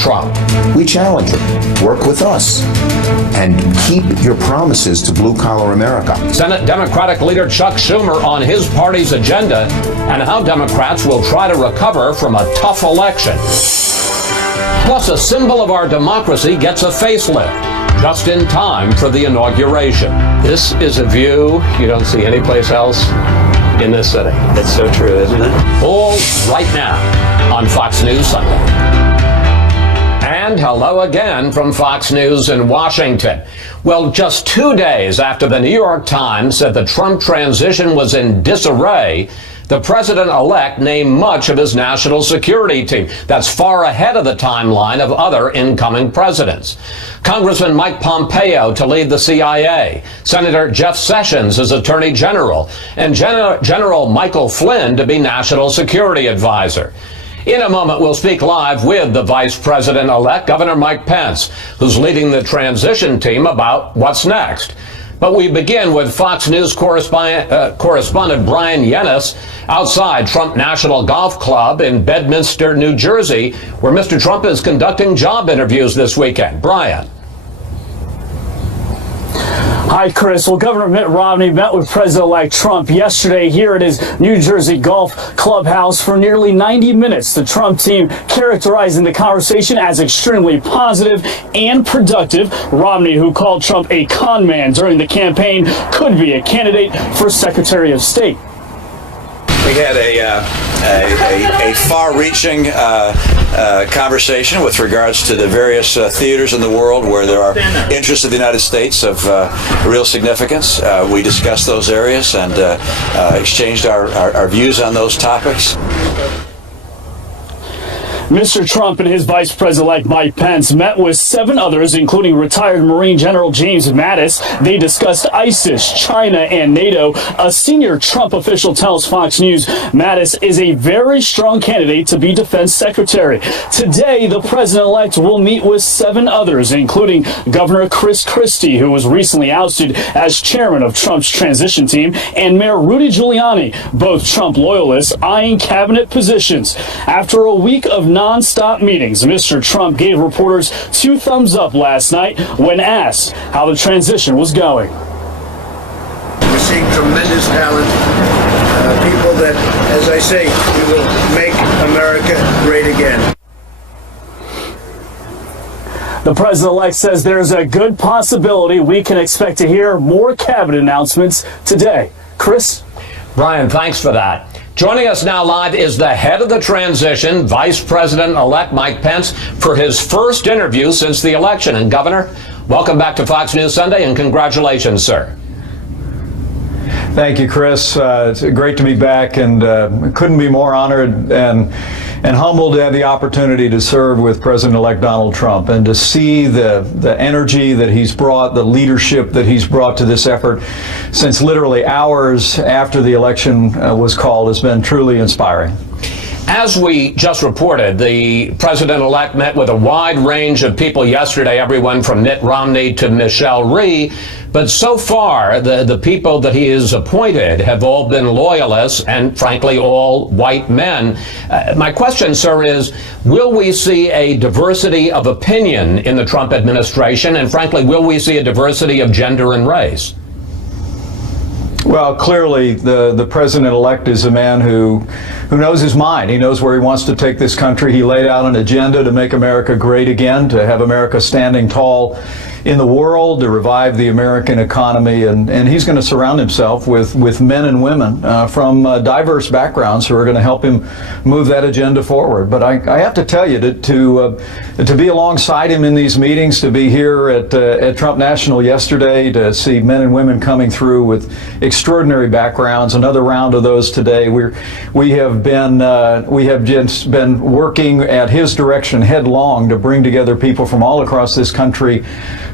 Trump. We challenge him. Work with us. And keep your promises to blue-collar America. Senate Democratic leader Chuck Schumer on his party's agenda and how Democrats will try to recover from a tough election. Plus, a symbol of our democracy gets a facelift just in time for the inauguration. This is a view you don't see anyplace else in this city. That's so true, isn't it? All right now on Fox News Sunday. And hello again from Fox News in Washington. Well, just 2 days after the New York Times said the Trump transition was in disarray, the president-elect named much of his national security team. That's far ahead of the timeline of other incoming presidents. Congressman Mike Pompeo to lead the CIA, Senator Jeff Sessions as Attorney General, and General Michael Flynn to be National Security Advisor. In a moment, we'll speak live with the Vice President-elect, Governor Mike Pence, who's leading the transition team about what's next. But we begin with Fox News correspondent Brian Yennis outside Trump National Golf Club in Bedminster, New Jersey, where Mr. Trump is conducting job interviews this weekend. Brian. Hi, Chris. Well, Governor Mitt Romney met with President-elect Trump yesterday here at his New Jersey Golf Clubhouse for nearly 90 minutes. The Trump team characterizing the conversation as extremely positive and productive. Romney, who called Trump a con man during the campaign, could be a candidate for Secretary of State. We had a far-reaching conversation with regards to the various theaters in the world where there are interests of the United States of real significance. We discussed those areas and exchanged our views on those topics. Mr. Trump and his Vice President-elect Mike Pence met with 7 others, including retired Marine General James Mattis. They discussed ISIS, China, and NATO. A senior Trump official tells Fox News Mattis is a very strong candidate to be Defense Secretary. Today, the President-elect will meet with 7 others, including Governor Chris Christie, who was recently ousted as chairman of Trump's transition team, and Mayor Rudy Giuliani, both Trump loyalists, eyeing cabinet positions. After a week of non-stop meetings, Mr. Trump gave reporters 2 thumbs up last night when asked how the transition was going. We're seeing tremendous talent, people that, as I say, we will make America great again. The president-elect says there's a good possibility we can expect to hear more cabinet announcements today. Chris? Brian, thanks for that. Joining us now live is the head of the transition, Vice President-elect Mike Pence, for his first interview since the election. And Governor, welcome back to Fox News Sunday, and congratulations, sir. Thank you, Chris. It's great to be back, and couldn't be more honored and humbled to have the opportunity to serve with President-elect Donald Trump and to see the energy that he's brought, the leadership that he's brought to this effort since literally hours after the election was called has been truly inspiring. As we just reported, the president-elect met with a wide range of people yesterday, everyone from Mitt Romney to Michelle Rhee. But so far, the people that he has appointed have all been loyalists and, frankly, all white men. My question, sir, is, will we see a diversity of opinion in the Trump administration? And, frankly, will we see a diversity of gender and race? Well, clearly, the president-elect is a man who knows his mind. He knows where he wants to take this country. He laid out an agenda to make America great again, to have America standing tall in the world, to revive the American economy, and he's going to surround himself with men and women from diverse backgrounds who are going to help him move that agenda forward. But I have to tell you, to be alongside him in these meetings, to be here at Trump National yesterday, to see men and women coming through with extraordinary backgrounds, another round of those today. We have just been working at his direction headlong to bring together people from all across this country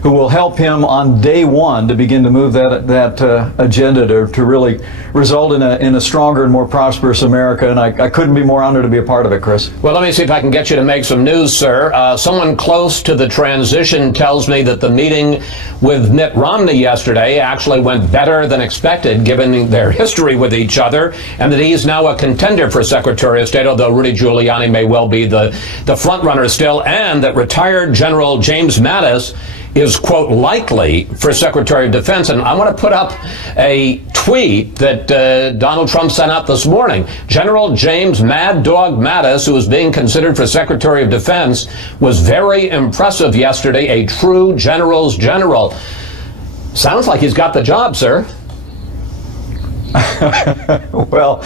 who will help him on day one to begin to move that agenda to really result in a stronger and more prosperous America. And I couldn't be more honored to be a part of it, Chris. Well, let me see if I can get you to make some news, sir. Someone close to the transition tells me that the meeting with Mitt Romney yesterday actually went better than expected, given their history with each other, and that he's now a contender for for Secretary of State, although Rudy Giuliani may well be the front runner still, and that retired General James Mattis is, quote, likely for Secretary of Defense. And I want to put up a tweet that Donald Trump sent out this morning. General James Mad Dog Mattis, who is being considered for Secretary of Defense, was very impressive yesterday, a true general's general. Sounds like he's got the job, sir. Well,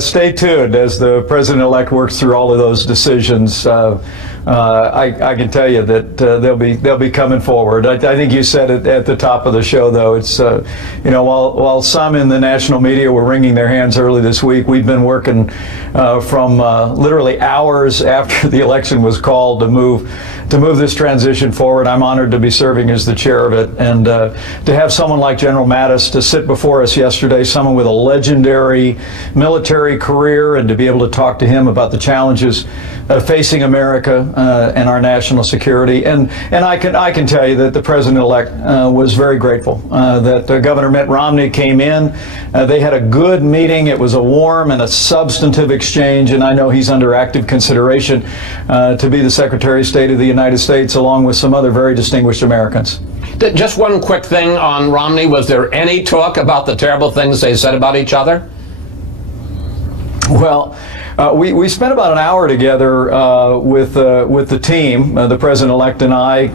stay tuned as the president-elect works through all of those decisions. I can tell you that they'll be coming forward. I think you said it at the top of the show, though. It's while some in the national media were wringing their hands early this week, we've been working from literally hours after the election was called to move this transition forward. I'm honored to be serving as the chair of it, and to have someone like General Mattis to sit before us yesterday, someone with a legendary military career, and to be able to talk to him about the challenges facing America and our national security. And I can tell you that the president-elect was very grateful that Governor Mitt Romney came in. They had a good meeting. It was a warm and a substantive exchange, and I know he's under active consideration to be the Secretary of State of the United States, along with some other very distinguished Americans. Just one quick thing on Romney. Was there any talk about the terrible things they said about each other? Well, we spent about an hour together with the team, the president-elect and I,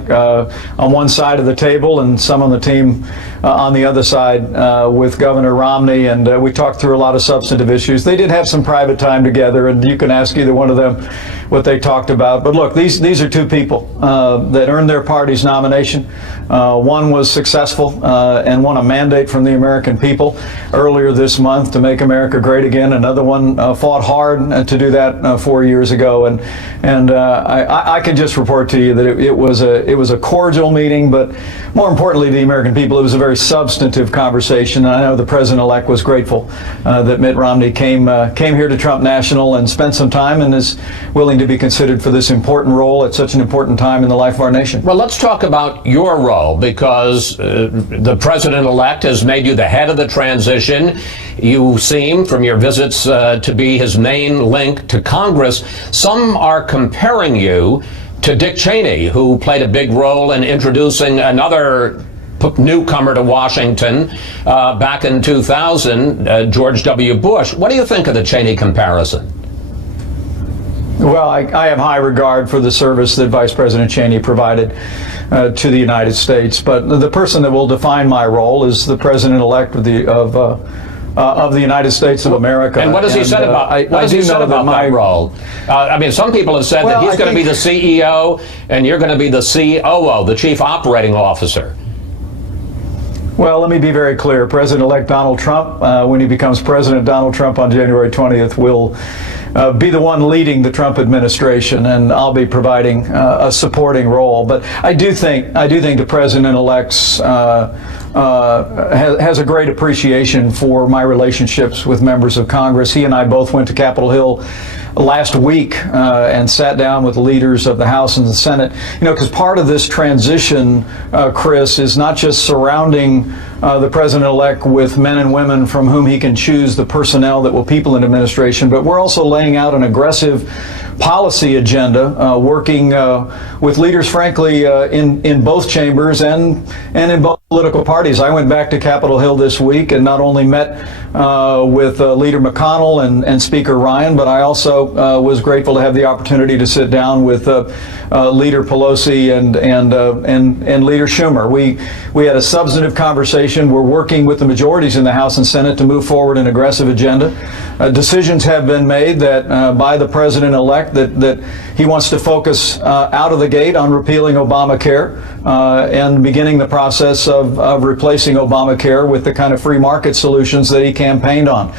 on one side of the table, and some on the team on the other side with Governor Romney, and we talked through a lot of substantive issues. They did have some private time together, and you can ask either one of them what they talked about. But look, these are two people that earned their party's nomination. One was successful and won a mandate from the American people earlier this month to make America great again. Another one fought hard to do that 4 years ago, and I can just report to you that it was a cordial meeting, but more importantly to the American people, it was a very substantive conversation. And I know the president-elect was grateful that Mitt Romney came here to Trump National and spent some time and is willing to be considered for this important role at such an important time in the life of our nation. Well, let's talk about your role, because the president-elect has made you the head of the transition. You seem, from your visits, to be his main link to Congress. Some are comparing you to Dick Cheney, who played a big role in introducing another newcomer to Washington back in 2000, George W. Bush. What do you think of the Cheney comparison? Well, I have high regard for the service that Vice President Cheney provided to the United States, but the person that will define my role is the president-elect of the United States of America. And what has he said about that role? I mean, some people have said that he's going to be the CEO and you're going to be the COO, the Chief Operating Officer. Well, let me be very clear. President-elect Donald Trump, when he becomes President, Donald Trump on January 20th will be the one leading the Trump administration, and I'll be providing a supporting role. But I do think the president-elect's has a great appreciation for my relationships with members of Congress. He and I both went to Capitol Hill last week and sat down with the leaders of the House and the Senate. Because part of this transition, Chris, is not just surrounding the president-elect with men and women from whom he can choose the personnel that will people in administration, but we're also laying out an aggressive policy agenda, working with leaders, frankly, in both chambers and in both political parties. I went back to Capitol Hill this week and not only met with Leader McConnell and Speaker Ryan, but I also was grateful to have the opportunity to sit down with Leader Pelosi and Leader Schumer. We had a substantive conversation. We're working with the majorities in the House and Senate to move forward an aggressive agenda. Decisions have been made that by the president-elect that he wants to focus out of the gate on repealing Obamacare and beginning the process of replacing Obamacare with the kind of free market solutions that he campaigned on.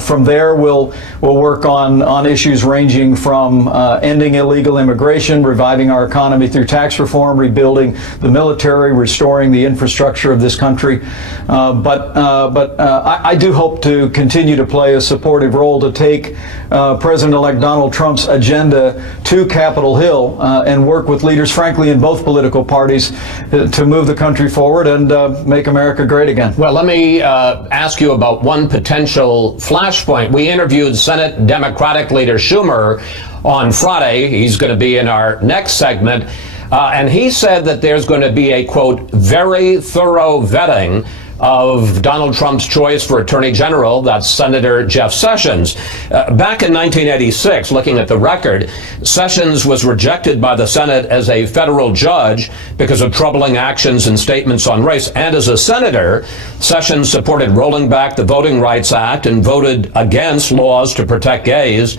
From there, we'll work on issues ranging from ending illegal immigration, reviving our economy through tax reform, rebuilding the military, restoring the infrastructure of this country. But I do hope to continue to play a supportive role to take President-elect Donald Trump's agenda to Capitol Hill and work with leaders, frankly, in both political parties to move the country forward and make America great again. Well, let me ask you about one potential flashpoint. We interviewed Senate Democratic leader Schumer on Friday. He's going to be in our next segment. And he said that there's going to be a, quote, very thorough vetting of Donald Trump's choice for Attorney General. That's Senator Jeff Sessions. Back in 1986, looking at the record, Sessions was rejected by the Senate as a federal judge because of troubling actions and statements on race. And as a senator, Sessions supported rolling back the Voting Rights Act and voted against laws to protect gays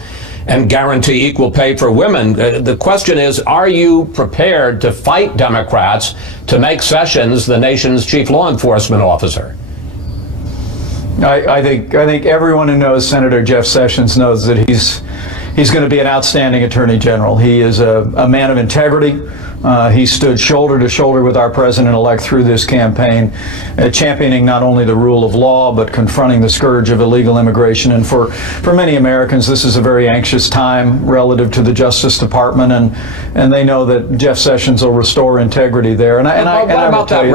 and guarantee equal pay for women. The question is, are you prepared to fight Democrats to make Sessions the nation's chief law enforcement officer? I think everyone who knows Senator Jeff Sessions knows that he's going to be an outstanding Attorney General. He is a man of integrity. He stood shoulder to shoulder with our president-elect through this campaign, championing not only the rule of law, but confronting the scourge of illegal immigration. And for many Americans, this is a very anxious time relative to the Justice Department, and they know that Jeff Sessions will restore integrity there. What about that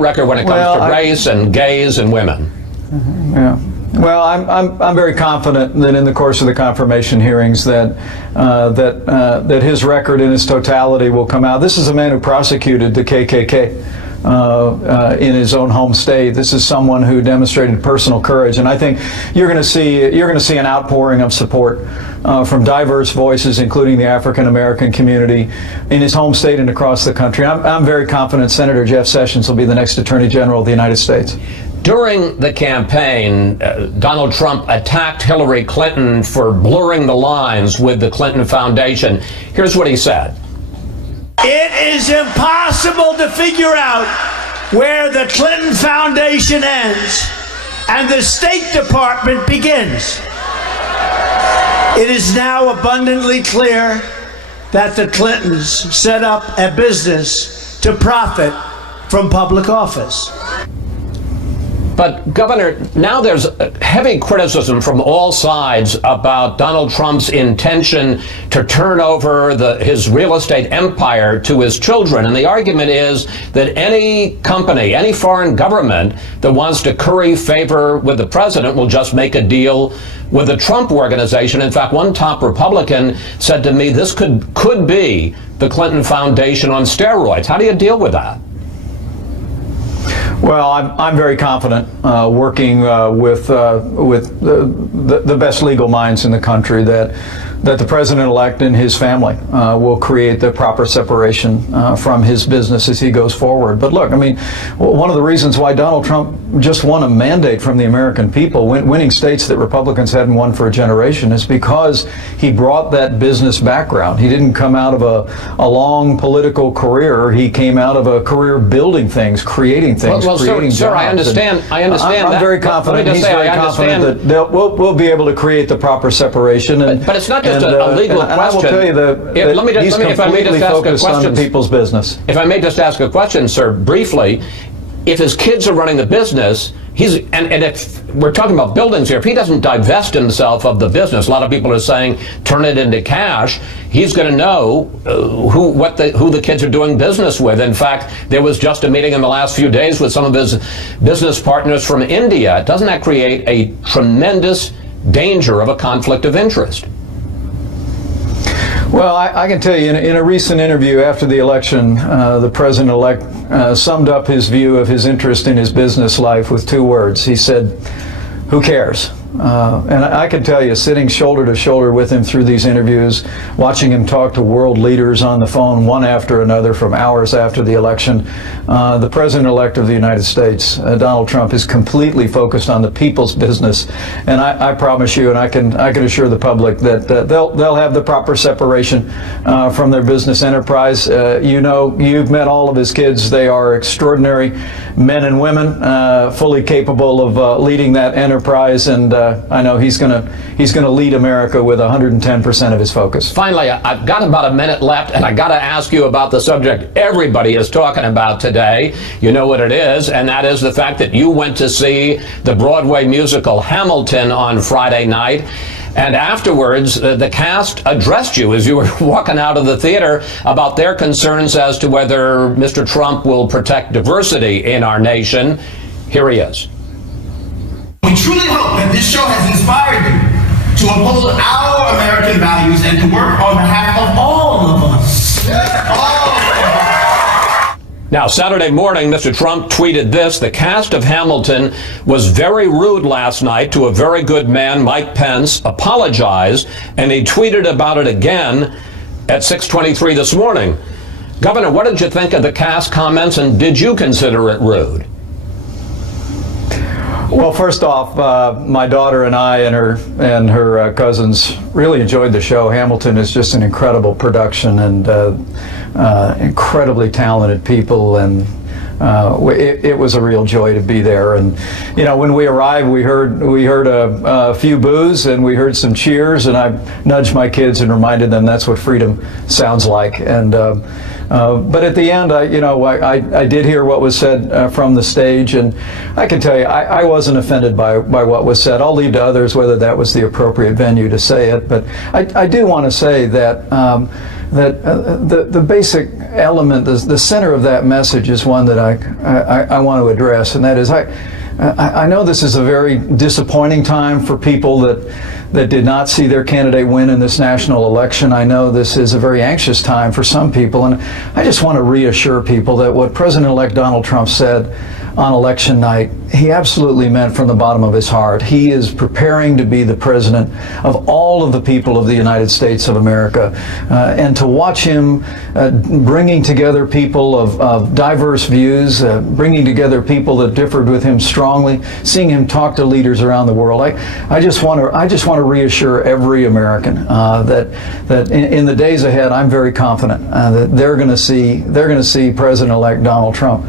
record when it comes to race and gays and women? Yeah. Well, I'm very confident that in the course of the confirmation hearings that his record in its totality will come out. This is a man who prosecuted the KKK in his own home state. This is someone who demonstrated personal courage, and I think you're going to see an outpouring of support from diverse voices, including the African American community in his home state and across the country. I'm very confident Senator Jeff Sessions will be the next Attorney General of the United States. During the campaign, Donald Trump attacked Hillary Clinton for blurring the lines with the Clinton Foundation. Here's what he said. It is impossible to figure out where the Clinton Foundation ends and the State Department begins. It is now abundantly clear that the Clintons set up a business to profit from public office. But, Governor, now there's heavy criticism from all sides about Donald Trump's intention to turn over his real estate empire to his children. And the argument is that any company, any foreign government that wants to curry favor with the president will just make a deal with the Trump organization. In fact, one top Republican said to me, this could be the Clinton Foundation on steroids. How do you deal with that? Well, I'm very confident working with the best legal minds in the country that the president-elect and his family will create the proper separation from his business as he goes forward. But look, I mean, one of the reasons why Donald Trump just won a mandate from the American people, winning states that Republicans hadn't won for a generation, is because he brought that business background. He didn't come out of a long political career. He came out of a career building things, creating things, creating jobs. Sir, I understand I'm very confident. He's very confident that we'll be able to create the proper separation. But it's not just a legal question. I will tell you that he's completely focused on the people's business. If I may just ask a question, sir, briefly, if his kids are running the business, and if we're talking about buildings here, if he doesn't divest himself of the business, a lot of people are saying turn it into cash, he's going to know who the kids are doing business with. In fact, there was just a meeting in the last few days with some of his business partners from India. Doesn't that create a tremendous danger of a conflict of interest? Well, I can tell you, in a recent interview after the election, the president-elect summed up his view of his interest in his business life with two words. He said, "Who cares?" And I can tell you, sitting shoulder to shoulder with him through these interviews, watching him talk to world leaders on the phone one after another from hours after the election, the president-elect of the United States, Donald Trump, is completely focused on the people's business. And I promise you, and I can assure the public that they'll have the proper separation from their business enterprise. You've met all of his kids. They are extraordinary men and women, fully capable of leading that enterprise, and I know he's going to lead America with 110% of his focus. Finally, I've got about a minute left, and I got to ask you about the subject everybody is talking about today. You know what it is, and that is the fact that you went to see the Broadway musical Hamilton on Friday night. And afterwards, the cast addressed you as you were walking out of the theater about their concerns as to whether Mr. Trump will protect diversity in our nation. Here he is. We truly hope that this show has inspired you to uphold our American values and to work on behalf of all of us. All of us. Now, Saturday morning, Mr. Trump tweeted this: the cast of Hamilton was very rude last night to a very good man, Mike Pence, apologized, and he tweeted about it again at 6:23 this morning. Governor, what did you think of the cast comments, and did you consider it rude? Well, first off, my daughter and I and her cousins really enjoyed the show. Hamilton is just an incredible production and incredibly talented people, and it was a real joy to be there. And you know, when we arrived, we heard a few boos and we heard some cheers, and I nudged my kids and reminded them that's what freedom sounds like. And but at the end, I did hear what was said from the stage, and I can tell you, I wasn't offended by what was said. I'll leave to others whether that was the appropriate venue to say it. But I do want to say that the basic element, the center of that message is one that I want to address, and that is I know this is a very disappointing time for people that did not see their candidate win in this national election. I know this is a very anxious time for some people, and I just want to reassure people that what President-elect Donald Trump said on election night, he absolutely meant from the bottom of his heart. He is preparing to be the president of all of the people of the United States of America. And to watch him bringing together people of diverse views, bringing together people that differed with him strongly, seeing him talk to leaders around the world, I just want to reassure every American that in the days ahead, I'm very confident that they're going to see President-elect Donald Trump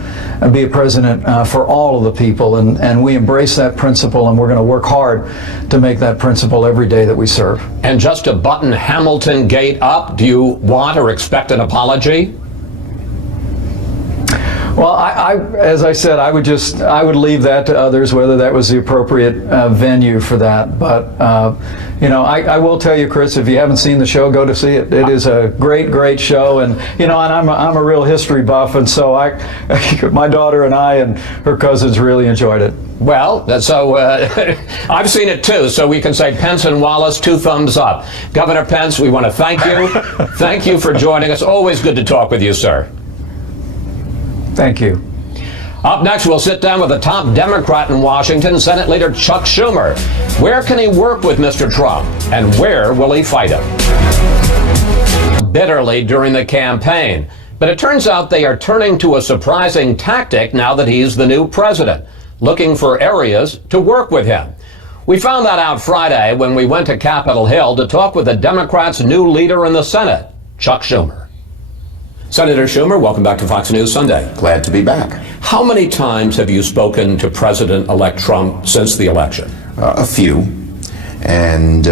be a president for all of the people, and we embrace that principle, and we're going to work hard to make that principle every day that we serve. And just to button Hamilton Gate up, do you want or expect an apology? Well, as I said, I would leave that to others, whether that was the appropriate venue for that. But I will tell you, Chris, if you haven't seen the show, go to see it. It is a great show, and and I'm a real history buff, and so my daughter and I and her cousins really enjoyed it. Well, so I've seen it too, so we can say Pence and Wallace, 2 thumbs up. Governor Pence, we want to thank you. Thank you for joining us. Always good to talk with you, sir. Thank you. Up next, we'll sit down with the top Democrat in Washington, Senate Leader Chuck Schumer. Where can he work with Mr. Trump, and where will he fight him? Bitterly during the campaign, but it turns out they are turning to a surprising tactic now that he's the new president, looking for areas to work with him. We found that out Friday when we went to Capitol Hill to talk with the Democrats' new leader in the Senate, Chuck Schumer. Senator Schumer, welcome back to Fox News Sunday. Glad to be back. How many times have you spoken to President-elect Trump since the election? A few. And,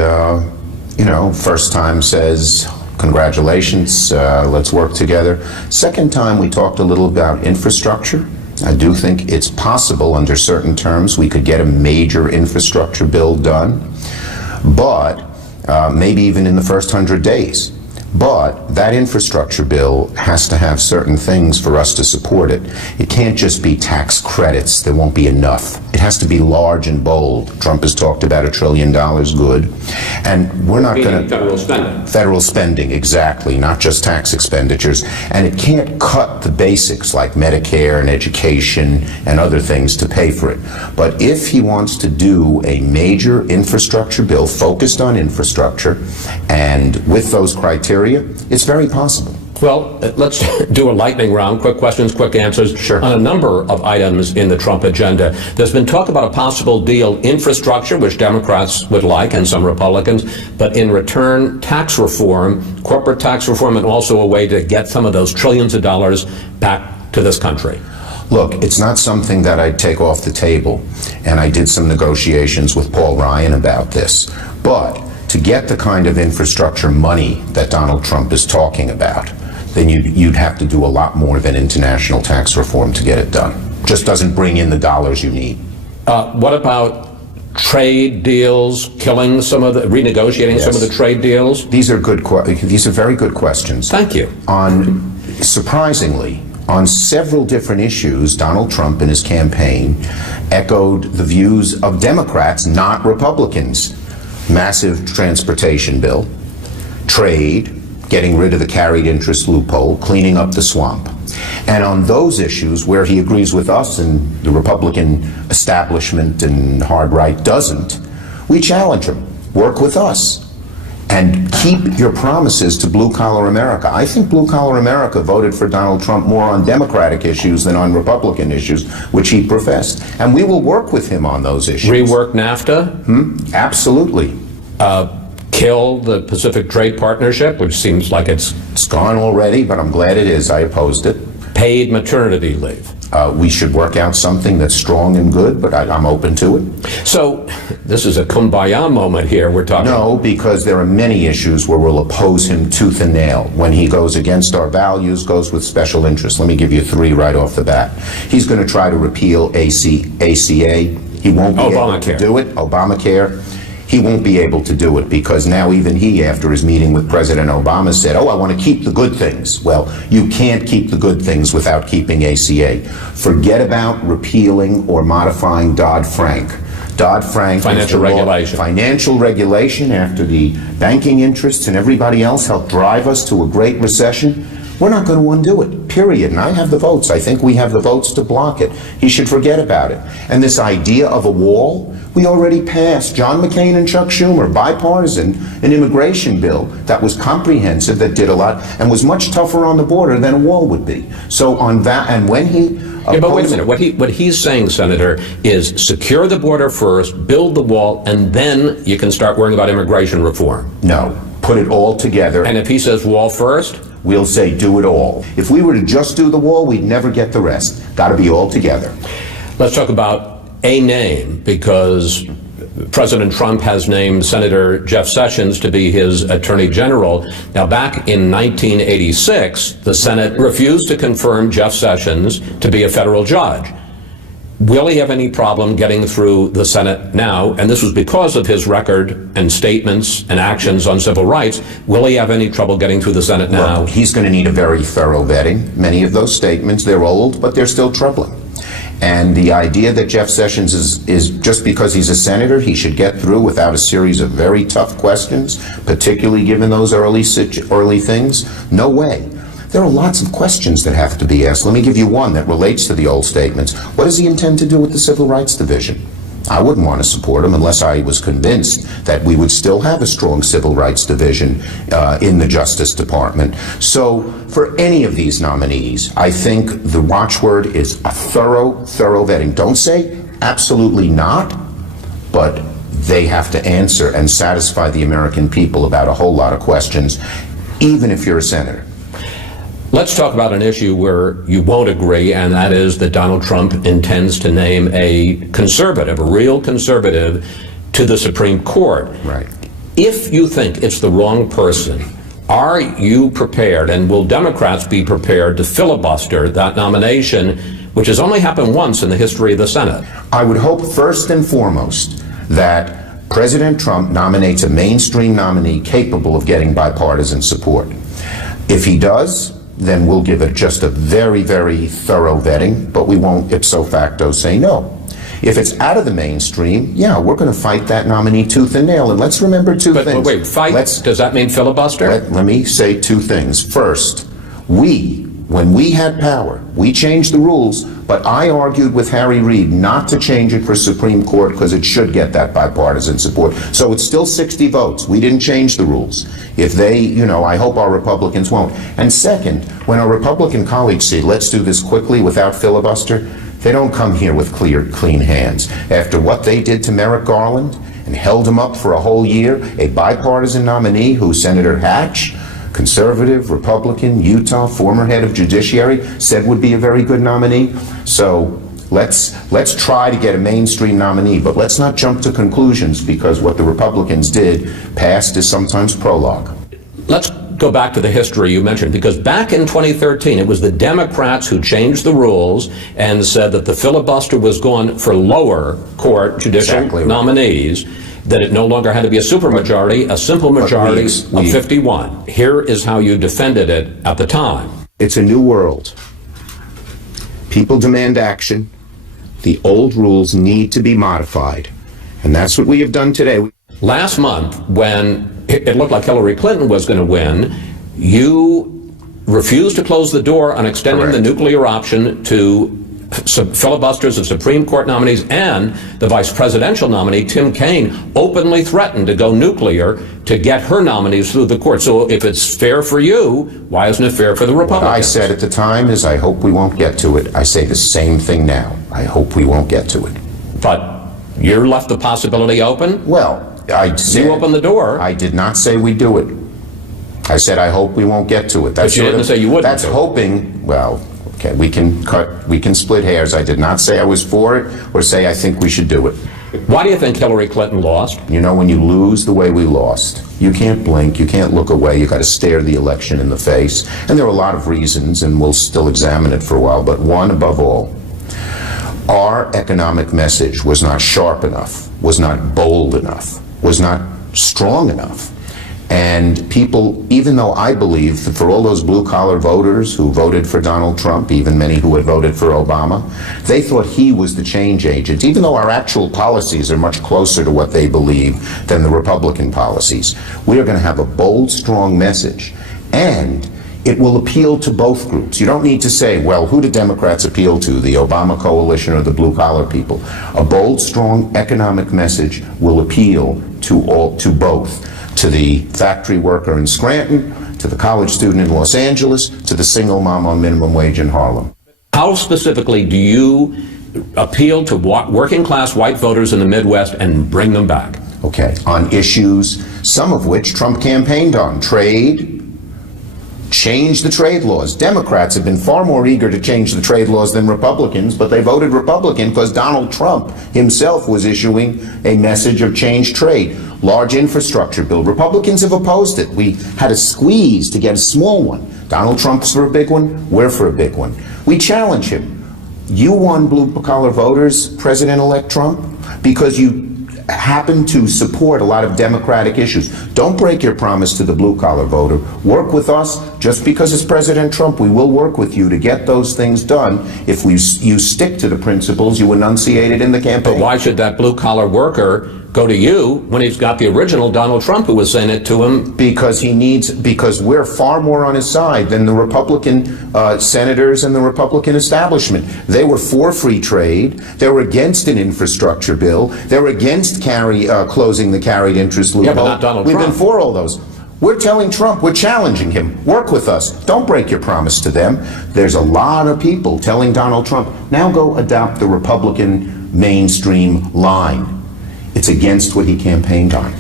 first time says, congratulations, let's work together. Second time, we talked a little about infrastructure. I do think it's possible under certain terms we could get a major infrastructure bill done, but maybe even in the first 100 days. But that infrastructure bill has to have certain things for us to support it. It can't just be tax credits. There won't be enough. It has to be large and bold. Trump has talked about $1 trillion good. And we're not going to... Federal spending. Federal spending, exactly, not just tax expenditures. And it can't cut the basics like Medicare and education and other things to pay for it. But if he wants to do a major infrastructure bill focused on infrastructure and with those criteria, it's very possible. Well, let's do a lightning round, quick questions, quick answers. Sure. On a number of items in the Trump agenda. There's been talk about a possible deal, infrastructure, which Democrats would like and some Republicans, but in return, tax reform, corporate tax reform, and also a way to get some of those trillions of dollars back to this country. Look, it's not something that I'd take off the table, and I did some negotiations with Paul Ryan about this, but to get the kind of infrastructure money that Donald Trump is talking about, then you'd have to do a lot more than international tax reform to get it done. Just doesn't bring in the dollars you need. What about trade deals, killing some of the, renegotiating some of the trade deals? These are very good questions. Thank you. Surprisingly, on several different issues, Donald Trump in his campaign echoed the views of Democrats, not Republicans. Massive transportation bill, trade, getting rid of the carried interest loophole, cleaning up the swamp. And on those issues where he agrees with us and the Republican establishment and hard right doesn't, we challenge him. Work with us. And keep your promises to blue-collar America. I think blue-collar America voted for Donald Trump more on Democratic issues than on Republican issues, which he professed. And we will work with him on those issues. Rework NAFTA? Absolutely. Kill the Pacific Trade Partnership, which seems like it's gone already, but I'm glad it is. I opposed it. Paid maternity leave. We should work out something that's strong and good, but I'm open to it. So this is a kumbaya moment here we're talking. No, because there are many issues where we'll oppose him tooth and nail. When he goes against our values, goes with special interests. Let me give you three right off the bat. He's going to try to repeal ACA. He won't be able to do it. Obamacare. He won't be able to do it because now even he, after his meeting with President Obama, said, I want to keep the good things. Well, you can't keep the good things without keeping ACA. Forget about repealing or modifying Dodd-Frank. Dodd-Frank financial regulation. Financial regulation after the banking interests and everybody else helped drive us to a great recession. We're not going to undo it, period. And I have the votes. I think we have the votes to block it. He should forget about it. And this idea of a wall, we already passed. John McCain and Chuck Schumer, bipartisan, an immigration bill that was comprehensive, that did a lot, and was much tougher on the border than a wall would be. So on that, and when he... Yeah, but wait a minute. What he's saying, Senator, is secure the border first, build the wall, and then you can start worrying about immigration reform. No. Put it all together. And if he says wall first? We'll say do it all. If we were to just do the wall, we'd never get the rest. Got to be all together. Let's talk about a name, because President Trump has named Senator Jeff Sessions to be his Attorney General. Now, back in 1986, the Senate refused to confirm Jeff Sessions to be a federal judge. Will he have any problem getting through the Senate now? And this was because of his record and statements and actions on civil rights. Will he have any trouble getting through the Senate now? Well, he's going to need a very thorough vetting. Many of those statements, they're old, but they're still troubling. And the idea that Jeff Sessions is just because he's a senator, he should get through without a series of very tough questions, particularly given those early things, no way. There are lots of questions that have to be asked. Let me give you one that relates to the old statements. What does he intend to do with the Civil Rights Division? I wouldn't want to support him unless I was convinced that we would still have a strong Civil Rights Division in the Justice Department. So for any of these nominees, I think the watchword is a thorough vetting. Don't say absolutely not, but they have to answer and satisfy the American people about a whole lot of questions, even if you're a senator. Let's talk about an issue where you won't agree, and that is that Donald Trump intends to name a conservative, a real conservative, to the Supreme Court. Right. If you think it's the wrong person, are you prepared, and will Democrats be prepared to filibuster that nomination, which has only happened once in the history of the Senate? I would hope first and foremost that President Trump nominates a mainstream nominee capable of getting bipartisan support. If he does, then we'll give it just a very, very thorough vetting, but we won't ipso facto say no. If it's out of the mainstream, yeah, we're going to fight that nominee tooth and nail. And let's remember two things. But wait, fight, does that mean filibuster? Let me say two things. First, when we had power, we changed the rules, but I argued with Harry Reid not to change it for Supreme Court because it should get that bipartisan support. So it's still 60 votes. We didn't change the rules. If they, I hope our Republicans won't. And second, when our Republican colleagues say, let's do this quickly without filibuster, they don't come here with clean hands. After what they did to Merrick Garland and held him up for a whole year, a bipartisan nominee who Senator Hatch, conservative, Republican, Utah, former head of judiciary, said would be a very good nominee. So let's try to get a mainstream nominee, but let's not jump to conclusions, because what the Republicans did, past is sometimes prologue. Let's go back to the history you mentioned, because back in 2013, it was the Democrats who changed the rules and said that the filibuster was going for lower court judicial nominees, that it no longer had to be a supermajority, a simple majority of 51. Here is how you defended it at the time. It's a new world. People demand action. The old rules need to be modified. And that's what we have done today. Last month, when it looked like Hillary Clinton was going to win, you refused to close the door on extending the nuclear option to filibusters of Supreme Court nominees, and the vice presidential nominee, Tim Kaine, openly threatened to go nuclear to get her nominees through the court. So if it's fair for you, why isn't it fair for the Republicans? What I said at the time is, I hope we won't get to it. I say the same thing now. I hope we won't get to it. But you're left the possibility open? Well, I said, you opened the door. I did not say we'd do it. I said I hope we won't get to it. But you didn't say you wouldn't. That's hoping. Well, okay, we can split hairs. I did not say I was for it or say I think we should do it. Why do you think Hillary Clinton lost? You know, when you lose the way we lost, you can't blink, you can't look away, you got to stare the election in the face. And there are a lot of reasons, and we'll still examine it for a while, but one above all, our economic message was not sharp enough, was not bold enough, was not strong enough. And people, even though I believe that for all those blue-collar voters who voted for Donald Trump, even many who had voted for Obama, they thought he was the change agent, even though our actual policies are much closer to what they believe than the Republican policies. We are going to have a bold, strong message, and it will appeal to both groups. You don't need to say, well, who do Democrats appeal to, the Obama coalition or the blue-collar people? A bold, strong economic message will appeal to both. To the factory worker in Scranton, to the college student in Los Angeles, to the single mom on minimum wage in Harlem. How specifically do you appeal to working class white voters in the Midwest and bring them back? Okay, on issues, some of which Trump campaigned on. Trade, change the trade laws. Democrats have been far more eager to change the trade laws than Republicans, but they voted Republican because Donald Trump himself was issuing a message of change trade. Large infrastructure bill. Republicans have opposed it. We had a squeeze to get a small one. Donald Trump's for a big one. We're for a big one. We challenge him. You won blue-collar voters, President-elect Trump, because you happen to support a lot of Democratic issues. Don't break your promise to the blue-collar voter. Work with us. Just because it's President Trump, we will work with you to get those things done if you stick to the principles you enunciated in the campaign. But why should that blue-collar worker go to you when he's got the original Donald Trump who was saying it to him? Because we're far more on his side than the Republican senators and the Republican establishment. They were for free trade. They were against an infrastructure bill. They were against closing the carried interest loophole. Yeah, but not Donald We've Trump. been for all those. We're telling Trump, we're challenging him. Work with us. Don't break your promise to them. There's a lot of people telling Donald Trump, now go adopt the Republican mainstream line. It's against what he campaigned on.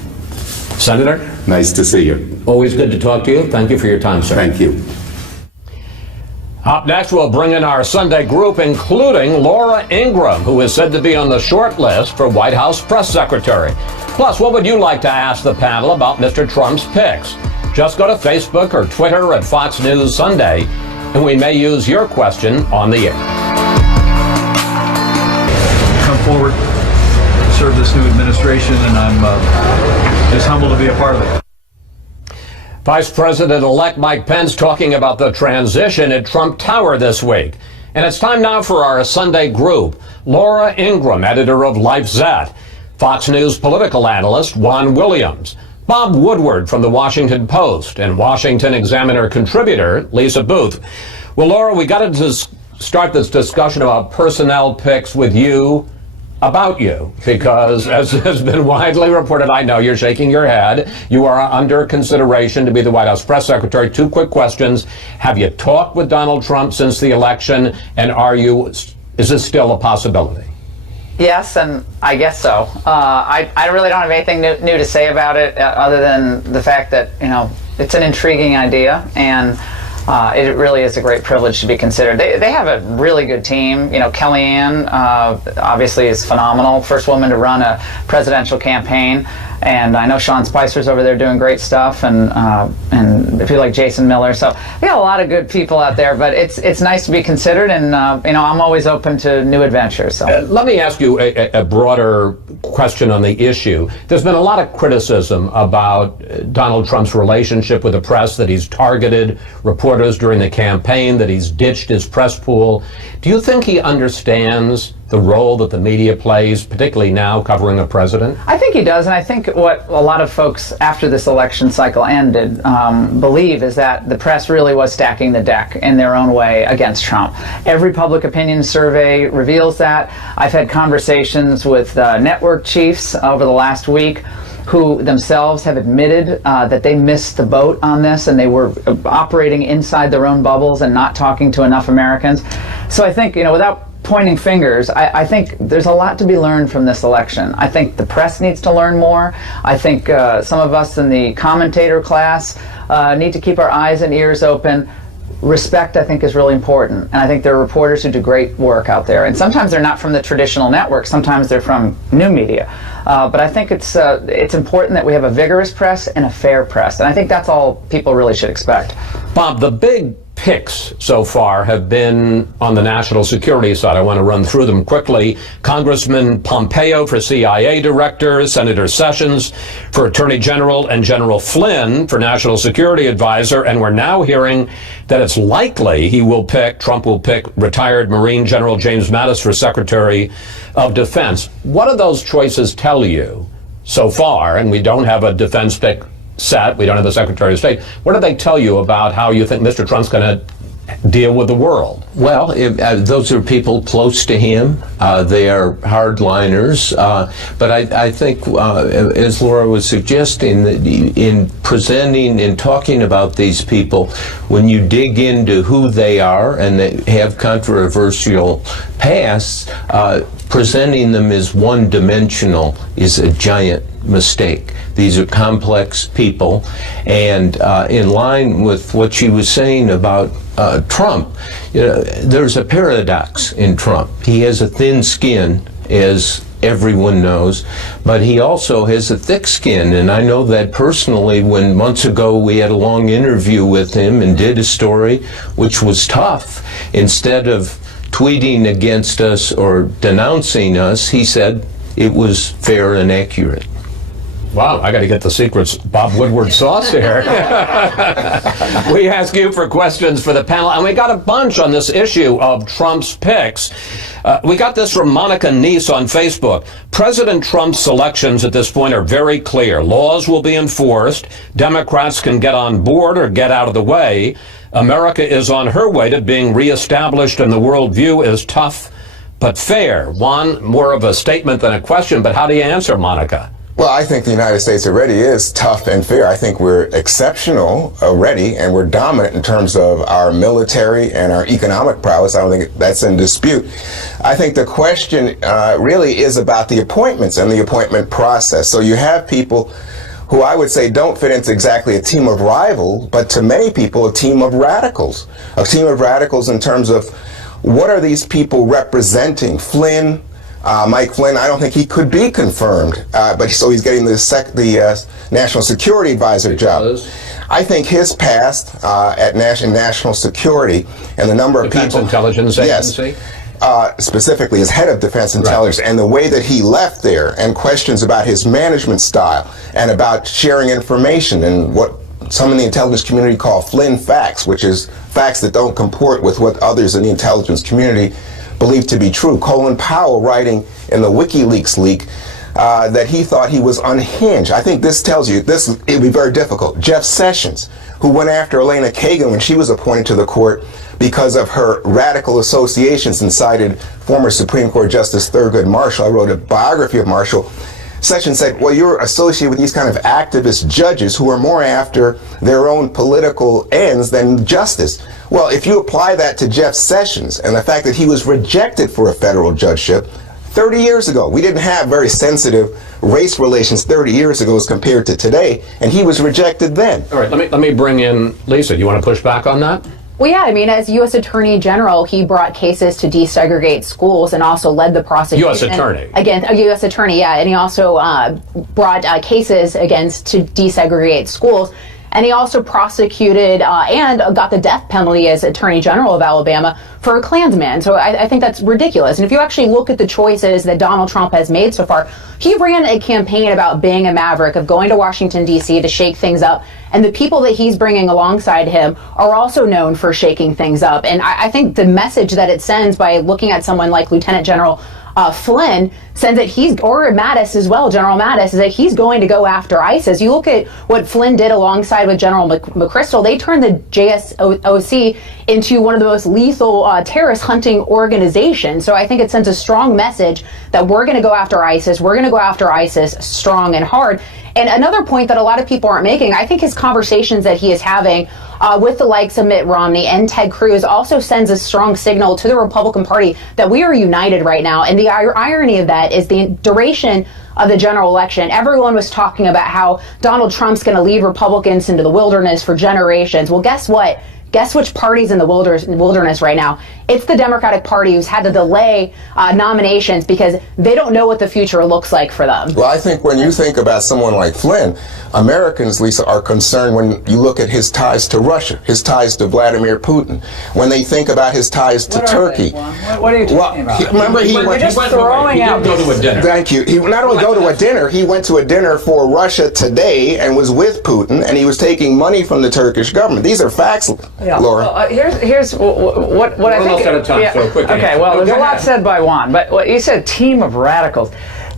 Senator? Nice to see you. Always good to talk to you. Thank you for your time, sir. Thank you. Up next, we'll bring in our Sunday group, including Laura Ingraham, who is said to be on the short list for White House press secretary. Plus, what would you like to ask the panel about Mr. Trump's picks? Just go to Facebook or Twitter at Fox News Sunday, and we may use your question on the air. Come forward, serve this new administration, and I'm just humbled to be a part of it. Vice President-elect Mike Pence talking about the transition at Trump Tower this week. And it's time now for our Sunday group. Laura Ingraham, editor of LifeZette. Fox News political analyst Juan Williams. Bob Woodward from the Washington Post. And Washington Examiner contributor Lisa Booth. Well, Laura, we got to start this discussion about personnel picks with you. About you, because as has been widely reported, I know you're shaking your head, you are under consideration to be the White House press secretary. Two quick questions. Have you talked with Donald Trump since the election, and is this still a possibility? Yes, and I guess so. I really don't have anything new to say about it other than the fact that, it's an intriguing idea, and it really is a great privilege to be considered. They have a really good team. Kellyanne obviously is phenomenal. First woman to run a presidential campaign. And I know Sean Spicer's over there doing great stuff, and people like Jason Miller. So we got a lot of good people out there, but it's nice to be considered, and I'm always open to new adventures. So let me ask you a broader question on the issue. There's been a lot of criticism about Donald Trump's relationship with the press, that he's targeted reporters during the campaign, that he's ditched his press pool. Do you think he understands the role that the media plays, particularly now covering a president? I think he does, and I think what a lot of folks after this election cycle ended believe is that the press really was stacking the deck in their own way against Trump. Every public opinion survey reveals that. I've had conversations with network chiefs over the last week who themselves have admitted that they missed the boat on this, and they were operating inside their own bubbles and not talking to enough Americans. So I think, without pointing fingers, I think there's a lot to be learned from this election. I think the press needs to learn more. I think some of us in the commentator class need to keep our eyes and ears open. Respect, I think, is really important, and I think there are reporters who do great work out there, and sometimes they're not from the traditional network, sometimes they're from new media, but I think it's important that we have a vigorous press and a fair press, and I think that's all people really should expect. Bob, the big picks so far have been on the national security side. I want to run through them quickly. Congressman Pompeo for CIA director, Senator Sessions for Attorney General, and General Flynn for National Security Advisor. And we're now hearing that it's likely Trump will pick retired Marine General James Mattis for Secretary of Defense. What do those choices tell you so far? And we don't have a defense pick set. We don't have the Secretary of State. What do they tell you about how you think Mr. Trump's going to deal with the world? Well, those are people close to him. They are hardliners. But I think, as Laura was suggesting, that in presenting and talking about these people, when you dig into who they are and they have controversial pasts, presenting them as one-dimensional is a giant mistake. These are complex people, and in line with what she was saying about Trump, there's a paradox in Trump. He has a thin skin, as everyone knows, but he also has a thick skin, and I know that personally. When months ago we had a long interview with him and did a story which was tough, instead of tweeting against us or denouncing us, he said it was fair and accurate. Wow, I got to get the secrets Bob Woodward sauce here. We ask you for questions for the panel, and we got a bunch on this issue of Trump's picks. We got this from Monica Neese on Facebook. President Trump's selections at this point are very clear. Laws will be enforced. Democrats can get on board or get out of the way. America is on her way to being reestablished, and the worldview is tough but fair. One, more of a statement than a question, but how do you answer, Monica? Well, I think the United States already is tough and fair. I think we're exceptional already, and we're dominant in terms of our military and our economic prowess. I don't think that's in dispute. I think the question really is about the appointments and the appointment process. So you have people who I would say don't fit into exactly a team of rivals, but to many people, a team of radicals. A team of radicals in terms of what are these people representing? Flynn, Mike Flynn, I don't think he could be confirmed, but so he's getting the National Security Advisor job. I think his past at national security and the number of Defense people, Intelligence Agency, specifically as head of Defense Intelligence, and the way that he left there, and questions about his management style and about sharing information and what some in the intelligence community call Flynn facts, which is facts that don't comport with what others in the intelligence community believed to be true. Colin Powell writing in the WikiLeaks leak that he thought he was unhinged. I think this tells you it would be very difficult. Jeff Sessions, who went after Elena Kagan when she was appointed to the court because of her radical associations, and cited former Supreme Court Justice Thurgood Marshall. I wrote a biography of Marshall. Sessions said, well, you're associated with these kind of activist judges who are more after their own political ends than justice. Well, if you apply that to Jeff Sessions and the fact that he was rejected for a federal judgeship 30 years ago, we didn't have very sensitive race relations 30 years ago as compared to today, and he was rejected then. All right, let me bring in Lisa. Do you want to push back on that? Well, yeah, I mean, as U.S. Attorney General, he brought cases to desegregate schools and also led the prosecution. U.S. Attorney. Again, a U.S. Attorney, yeah. And he also brought cases against to desegregate schools. And he also prosecuted and got the death penalty as Attorney General of Alabama for a Klansman. So I think that's ridiculous. And if you actually look at the choices that Donald Trump has made so far, he ran a campaign about being a maverick, of going to Washington, D.C. to shake things up. And the people that he's bringing alongside him are also known for shaking things up. And I think the message that it sends by looking at someone like Lieutenant General Flynn sends that he's, or Mattis as well, General Mattis, is that he's going to go after ISIS. You look at what Flynn did alongside with General McChrystal, they turned the JSOC into one of the most lethal terrorist hunting organizations. So I think it sends a strong message that we're going to go after ISIS. We're going to go after ISIS strong and hard. And another point that a lot of people aren't making, I think his conversations that he is having with the likes of Mitt Romney and Ted Cruz also sends a strong signal to the Republican Party that we are united right now. And the irony of that is the duration of the general election. Everyone was talking about how Donald Trump's going to lead Republicans into the wilderness for generations. Well, guess what? Guess which party's in the wilderness right now? It's the Democratic Party, who's had to delay nominations because they don't know what the future looks like for them. Well, I think when you think about someone like Flynn, Americans, Lisa, are concerned when you look at his ties to Russia, his ties to Vladimir Putin, when they think about his ties to Turkey. What are you talking about? Remember, he went went to a dinner. Thank you. He not only go to a dinner, he went to a dinner for Russia Today and was with Putin, and he was taking money from the Turkish government. These are facts, Laura. Here's what I think. Almost out of time, so quick Okay, answer. well, there's Go a lot ahead. said by Juan, but what you said, team of radicals.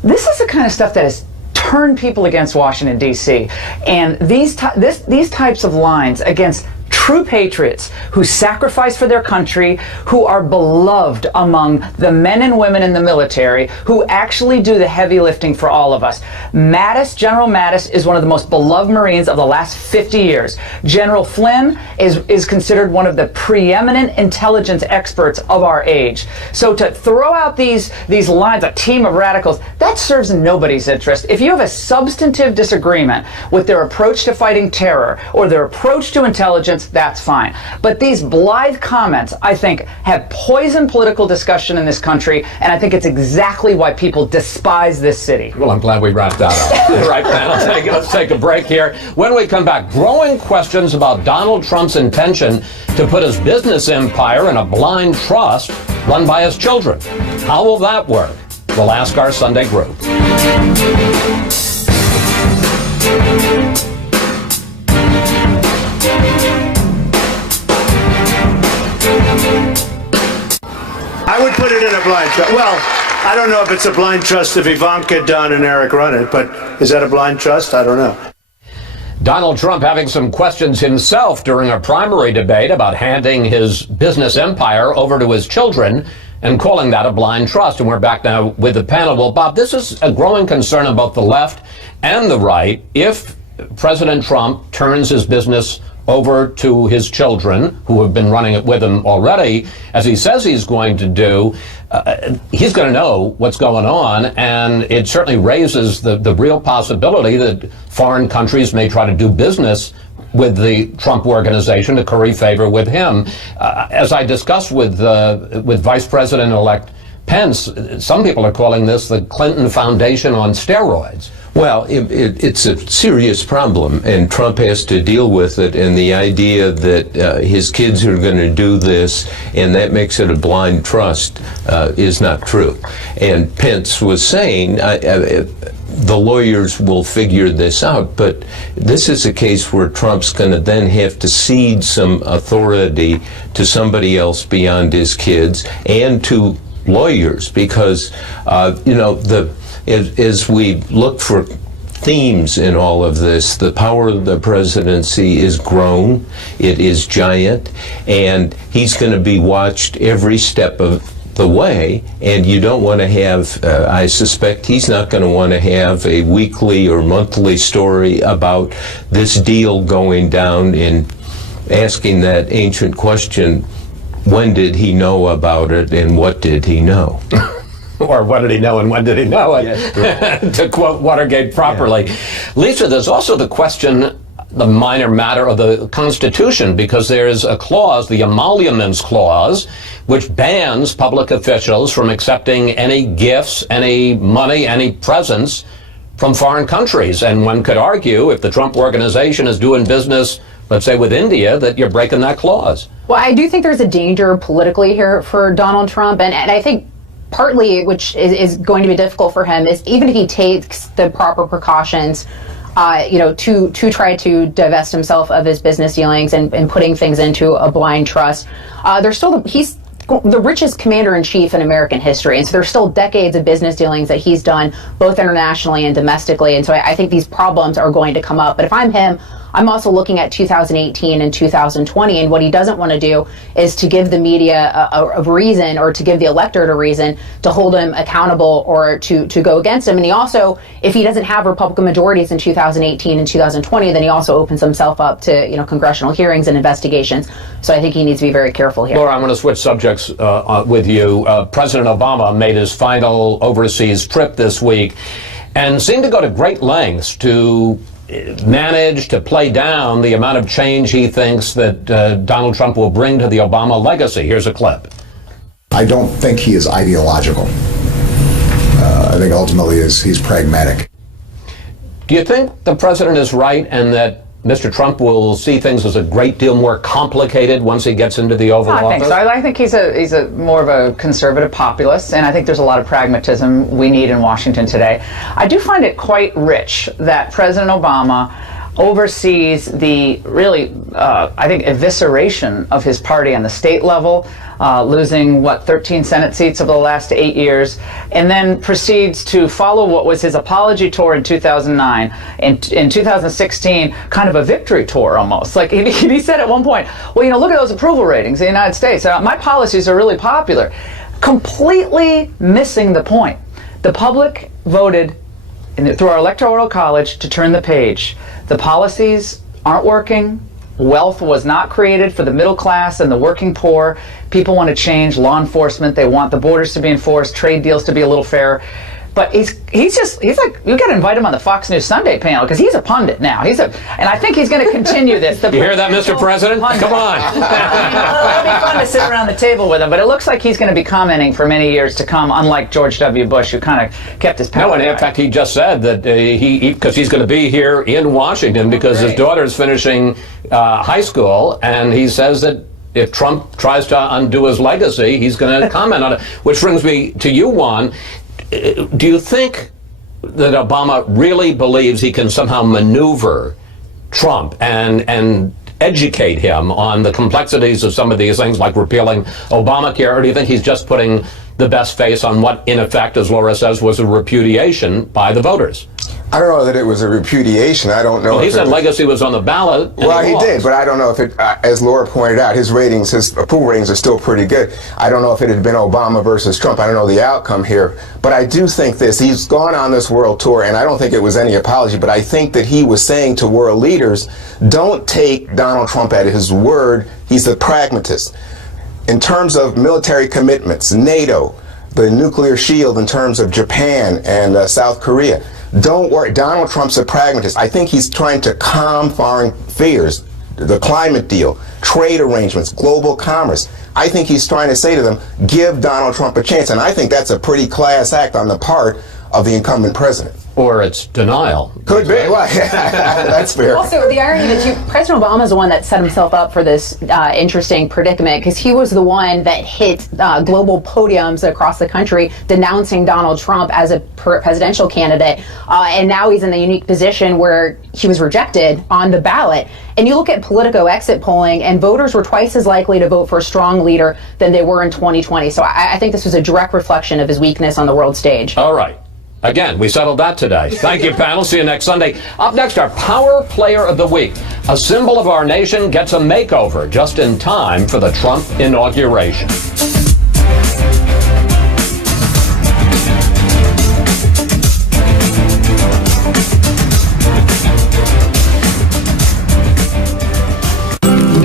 This is the kind of stuff that has turned people against Washington, D.C. And these types of lines against true patriots who sacrifice for their country, who are beloved among the men and women in the military, who actually do the heavy lifting for all of us. General Mattis is one of the most beloved Marines of the last 50 years. General Flynn is considered one of the preeminent intelligence experts of our age. So to throw out these lines, a team of radicals, that serves nobody's interest. If you have a substantive disagreement with their approach to fighting terror or their approach to intelligence, that's fine. But these blithe comments, I think, have poisoned political discussion in this country, and I think it's exactly why people despise this city. Well, I'm glad we wrapped that up. All right, man, let's take a break here. When we come back, growing questions about Donald Trump's intention to put his business empire in a blind trust run by his children. How will that work? We'll ask our Sunday group. I would put it in a blind trust. Well, I don't know if it's a blind trust if Ivanka, Don, and Eric run it, but is that a blind trust? I don't know. Donald Trump having some questions himself during a primary debate about handing his business empire over to his children and calling that a blind trust. And we're back now with the panel. Well, Bob, this is a growing concern on both the left and the right. If President Trump turns his business over to his children, who have been running it with him already, as he says he's going to do, he's going to know what's going on, and it certainly raises the real possibility that foreign countries may try to do business with the Trump organization to curry favor with him. As I discussed with Vice President-elect Pence, some people are calling this the Clinton Foundation on steroids. Well, it's a serious problem, and Trump has to deal with it, and the idea that his kids are going to do this and that makes it a blind trust is not true. And Pence was saying the lawyers will figure this out, but this is a case where Trump's going to then have to cede some authority to somebody else beyond his kids and to lawyers, because as we look for themes in all of this, the power of the presidency is grown, it is giant, and he's going to be watched every step of the way, and you don't want to have, I suspect he's not going to want to have a weekly or monthly story about this deal going down and asking that ancient question, when did he know about it and what did he know? Or what did he know and when did he know it? Yes, to quote Watergate properly. Yeah. Lisa, there's also the question the minor matter of the Constitution, because there's a clause, the emoluments clause, which bans public officials from accepting any gifts, any money, any presents from foreign countries. And one could argue, if the Trump organization is doing business, let's say with India, that you're breaking that clause. Well, I do think there's a danger politically here for Donald Trump, and I think partly, which is going to be difficult for him, is even if he takes the proper precautions, to try to divest himself of his business dealings and putting things into a blind trust, he's the richest commander-in-chief in American history, and so there's still decades of business dealings that he's done both internationally and domestically, and so I think these problems are going to come up. But if I'm him, I'm also looking at 2018 and 2020, and what he doesn't want to do is to give the media a reason, or to give the electorate a reason to hold him accountable or to go against him. And he also, if he doesn't have Republican majorities in 2018 and 2020, then he also opens himself up to congressional hearings and investigations. So I think he needs to be very careful here. Laura, I'm going to switch subjects with you. President Obama made his final overseas trip this week and seemed to go to great lengths to manage to play down the amount of change he thinks that Donald Trump will bring to the Obama legacy. Here's a clip. I don't think he is ideological. I think ultimately he's pragmatic. Do you think the president is right and that Mr. Trump will see things as a great deal more complicated once he gets into the Oval Office? I think so. I think he's a more of a conservative populist, and I think there's a lot of pragmatism we need in Washington today. I do find it quite rich that President Obama oversees the really, I think, evisceration of his party on the state level, losing, 13 Senate seats over the last 8 years, and then proceeds to follow what was his apology tour in 2009, and in 2016, kind of a victory tour almost. Like, he said at one point, well, look at those approval ratings in the United States. My policies are really popular. Completely missing the point. The public voted through our Electoral College to turn the page. The policies aren't working. Wealth was not created for the middle class and the working poor. People want to change law enforcement. They want the borders to be enforced, trade deals to be a little fairer. But he's like, you got to invite him on the Fox News Sunday panel, because he's a pundit now. And I think he's going to continue this. You hear that, Mr. President? Pundit. Come on. It'll be fun to sit around the table with him, but it looks like he's going to be commenting for many years to come, unlike George W. Bush, who kind of kept his power. No, and in fact, he just said that because he's going to be here in Washington because his daughter's finishing high school, and he says that if Trump tries to undo his legacy, he's going to comment on it. Which brings me to you, Juan. Do you think that Obama really believes he can somehow maneuver Trump and educate him on the complexities of some of these things, like repealing Obamacare, or do you think he's just putting the best face on what, in effect, as Laura says, was a repudiation by the voters? I don't know that it was a repudiation. I don't know. Well, he said legacy was on the ballot. Well, he did, but I don't know if it, as Laura pointed out, his approval ratings are still pretty good. I don't know if it had been Obama versus Trump. I don't know the outcome here. But I do think this. He's gone on this world tour, and I don't think it was any apology, but I think that he was saying to world leaders, don't take Donald Trump at his word. He's a pragmatist. In terms of military commitments, NATO, the nuclear shield in terms of Japan and South Korea, don't worry, Donald Trump's a pragmatist. I think he's trying to calm foreign fears, the climate deal, trade arrangements, global commerce. I think he's trying to say to them, give Donald Trump a chance. And I think that's a pretty class act on the part of the incumbent president. Or it's denial. Could be. Well, that's fair. Also, the irony that President Obama is the one that set himself up for this interesting predicament, because he was the one that hit global podiums across the country denouncing Donald Trump as a presidential candidate. And now he's in the unique position where he was rejected on the ballot. And you look at Politico exit polling, and voters were twice as likely to vote for a strong leader than they were in 2020. So I think this was a direct reflection of his weakness on the world stage. All right. Again, we settled that today. Thank you, panel. See you next Sunday. Up next, our Power Player of the Week. A symbol of our nation gets a makeover just in time for the Trump inauguration.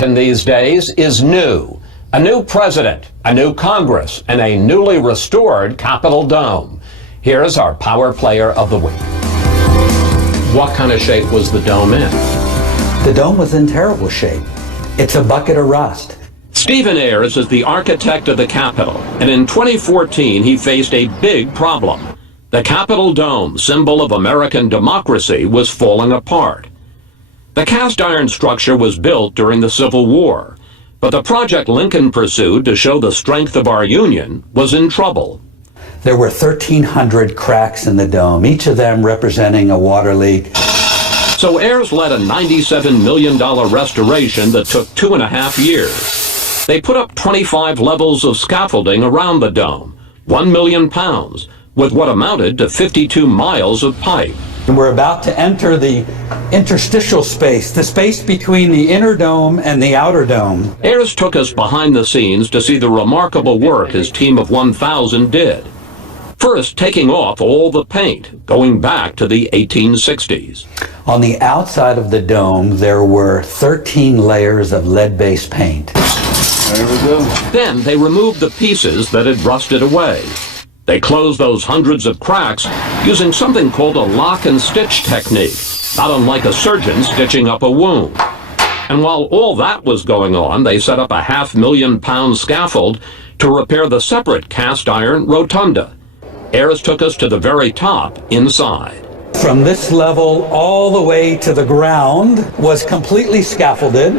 In these days is new. A new president, a new Congress, and a newly restored Capitol Dome. Here's our Power Player of the Week. What kind of shape was the dome in? The dome was in terrible shape. It's a bucket of rust. Stephen Ayers is the architect of the Capitol, and in 2014 he faced a big problem. The Capitol dome, symbol of American democracy, was falling apart. The cast iron structure was built during the Civil War, but the project Lincoln pursued to show the strength of our union was in trouble. There were 1,300 cracks in the dome, each of them representing a water leak. So Ayers led a $97 million restoration that took 2.5 years. They put up 25 levels of scaffolding around the dome, 1 million pounds, with what amounted to 52 miles of pipe. We're about to enter the interstitial space, the space between the inner dome and the outer dome. Ayers took us behind the scenes to see the remarkable work his team of 1,000 did. First, taking off all the paint, going back to the 1860s. On the outside of the dome, there were 13 layers of lead-based paint. There we go. Then they removed the pieces that had rusted away. They closed those hundreds of cracks using something called a lock and stitch technique, not unlike a surgeon stitching up a wound. And while all that was going on, they set up a 500,000-pound scaffold to repair the separate cast iron rotunda. Ayers took us to the very top inside. From this level all the way to the ground was completely scaffolded,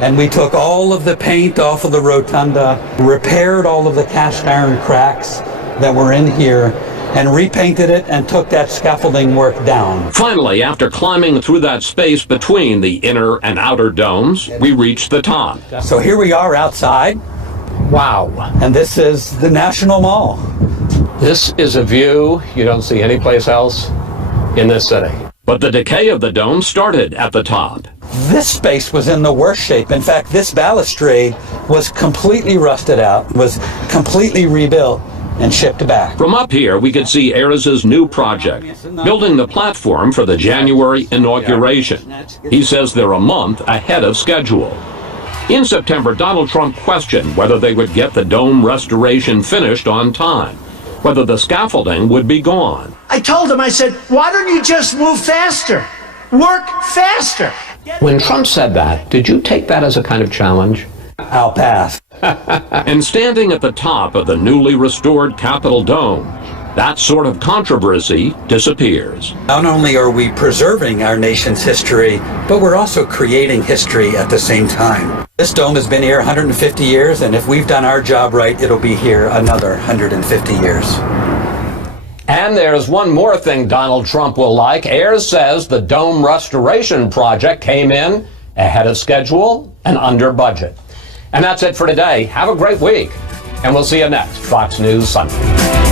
and we took all of the paint off of the rotunda, repaired all of the cast iron cracks that were in here, and repainted it and took that scaffolding work down. Finally, after climbing through that space between the inner and outer domes, we reached the top. So here we are outside. Wow. And this is the National Mall. This is a view you don't see anyplace else in this city. But the decay of the dome started at the top. This space was in the worst shape. In fact, this balustrade was completely rusted out, was completely rebuilt and shipped back. From up here, we could see Ayers' new project, building the platform for the January inauguration. He says they're a month ahead of schedule. In September, Donald Trump questioned whether they would get the dome restoration finished on time, whether the scaffolding would be gone. I told him, I said, why don't you just move faster? Work faster. When Trump said that, did you take that as a kind of challenge? I'll pass. And standing at the top of the newly restored Capitol Dome, that sort of controversy disappears. Not only are we preserving our nation's history, but we're also creating history at the same time. This dome has been here 150 years, and if we've done our job right, it'll be here another 150 years. And there's one more thing Donald Trump will like. Ayers says the dome restoration project came in ahead of schedule and under budget. And that's it for today. Have a great week, and we'll see you next Fox News Sunday.